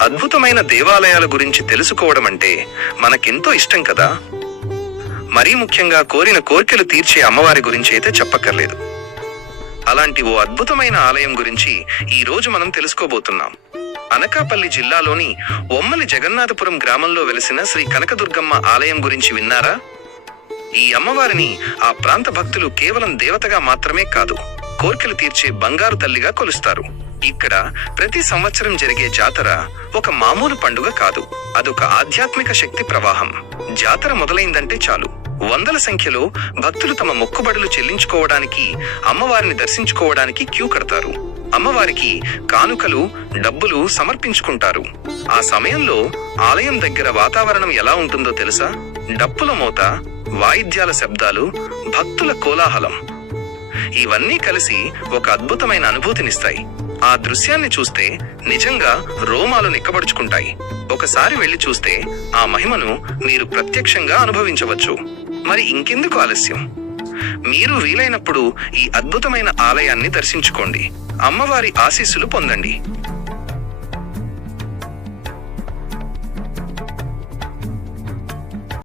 అద్భుతమైన దేవాలయాల గురించి తెలుసుకోవడం అంటే మనకెంతో ఇష్టం కదా. మరీ ముఖ్యంగా కోరిన కోర్కెలు తీర్చే అమ్మవారి గురించి అయితే చెప్పక్కర్లేదు. అలాంటి ఓ అద్భుతమైన ఆలయం గురించి ఈ రోజు మనం తెలుసుకోబోతున్నాం. అనకాపల్లి జిల్లాలోని ఒమ్మలి జగన్నాథపురం గ్రామంలో వెలిసిన శ్రీ కనకదుర్గమ్మ ఆలయం గురించి విన్నారా? ఈ అమ్మవారిని ఆ ప్రాంత భక్తులు కేవలం దేవతగా మాత్రమే కాదు. కోర్కెలు తీర్చే బంగారు తల్లిగా కొలుస్తారు. ఇక్కడ ప్రతి సంవత్సరం జరిగే జాతర ఒక మామూలు పండుగ కాదు. అదొక ఆధ్యాత్మిక శక్తి ప్రవాహం. జాతర మొదలైందంటే చాలు. వందల సంఖ్యలో భక్తులు తమ మొక్కుబడులు చెల్లించుకోవడానికి అమ్మవారిని దర్శించుకోవడానికి క్యూ కడతారు. అమ్మవారికి కానుకలు డబ్బులు సమర్పించుకుంటారు. ఆ సమయంలో ఆలయం దగ్గర వాతావరణం ఎలా ఉంటుందో తెలుసా? డప్పుల మోత వాయిద్యాల శబ్దాలు భక్తుల కోలాహలం. ఇవన్నీ కలిసి ఒక అద్భుతమైన అనుభూతినిస్తాయి. ఆ దృశ్యాన్ని చూస్తే నిజంగా రోమాలు నిక్కబడుచుకుంటాయి. ఒకసారి వెళ్ళి చూస్తే ఆ మహిమను మీరు ప్రత్యక్షంగా అనుభవించవచ్చు. మరి ఇంకెందుకు ఆలస్యం? మీరు వీలైనప్పుడు ఈ అద్భుతమైన ఆలయాన్ని దర్శించుకోండి. అమ్మవారి ఆశీస్సులు పొందండి.